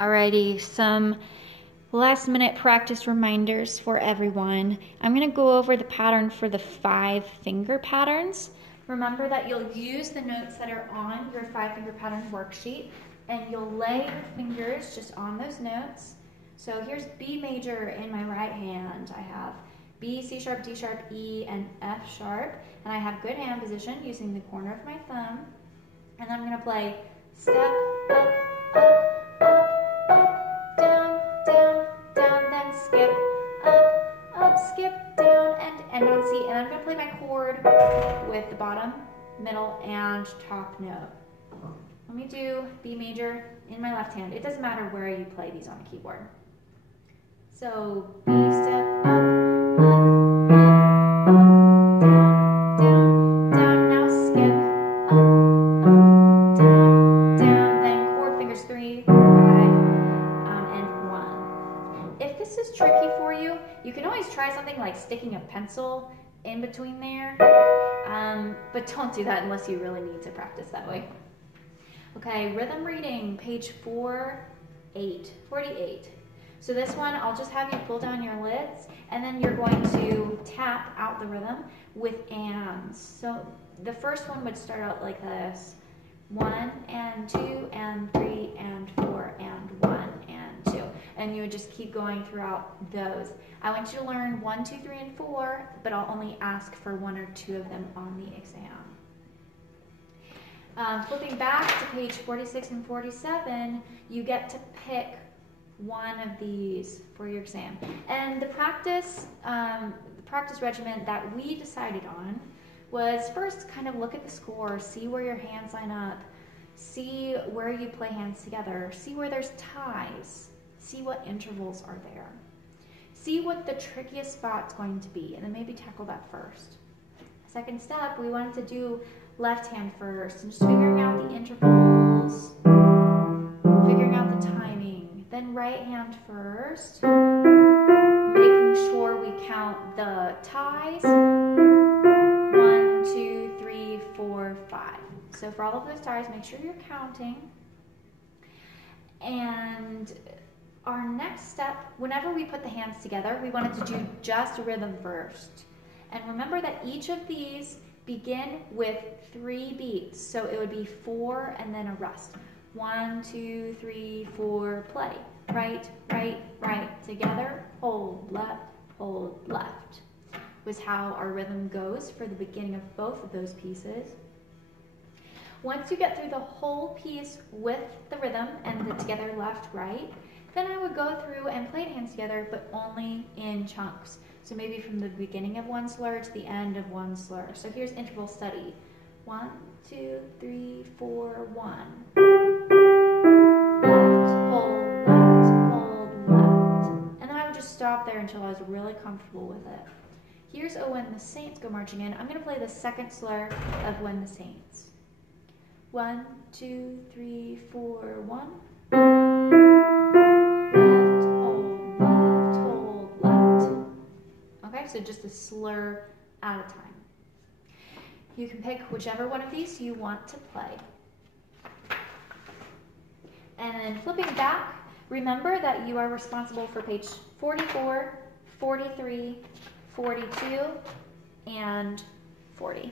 Alrighty, some last minute practice reminders for everyone. I'm going to go over the pattern for the 5 finger patterns. Remember that you'll use the notes that are on your 5 finger pattern worksheet and you'll lay your fingers just on those notes. So here's B major in my right hand. I have B, C sharp, D sharp, E, and F sharp. And I have good hand position using the corner of my thumb. And then I'm going to play step, up, up, up, down, down, down, then skip, up, skip, down, and end on C. And I'm going to play my chord with the bottom, middle, and top note. Let me do B major in my left hand. It doesn't matter where you play these on a keyboard. So B step, up, down, down, now skip, up, down, then chord fingers 3, 5, and 1. If this is tricky for you, you can always try something like sticking a pencil in between there, but don't do that unless you really need to practice that way. Okay, rhythm reading, page 48. So this one, I'll just have you pull down your lids, and then you're going to tap out the rhythm with ands. So the first one would start out like this. 1 and 2 and 3 and 4 and 1 and 2. And you would just keep going throughout those. I want you to learn 1, 2, 3, and 4, but I'll only ask for 1 or 2 of them on the exam. Flipping back to page 46 and 47, you get to pick one of these for your exam. And the practice regimen that we decided on was first kind of look at the score, see where your hands line up, see where you play hands together, see where there's ties, see what intervals are there, see what the trickiest spot's going to be, and then maybe tackle that first. Second step, we wanted to do left hand first, and just figuring out the intervals, figuring out the timing. Then right hand first, making sure we count the ties, 1, 2, 3, 4, 5. So for all of those ties, make sure you're counting. And our next step, whenever we put the hands together, we wanted to do just rhythm first. And remember that each of these begin with 3 beats. So it would be 4 and then a rest. 1, 2, 3, 4, play. Right, right, right, together, hold, left. Was how our rhythm goes for the beginning of both of those pieces. Once you get through the whole piece with the rhythm and the together, left, right, then I would go through and play the hands together, but only in chunks. So maybe from the beginning of one slur to the end of one slur. So here's interval study. 1, 2, 3, 4, 1. Left, hold, left. And then I would just stop there until I was really comfortable with it. Here's Oh When the Saints Go Marching In. I'm going to play the second slur of When the Saints. 1, 2, 3, 4, 1. So just a slur at a time. You can pick whichever one of these you want to play. And then flipping back, remember that you are responsible for page 44, 43, 42, and 40.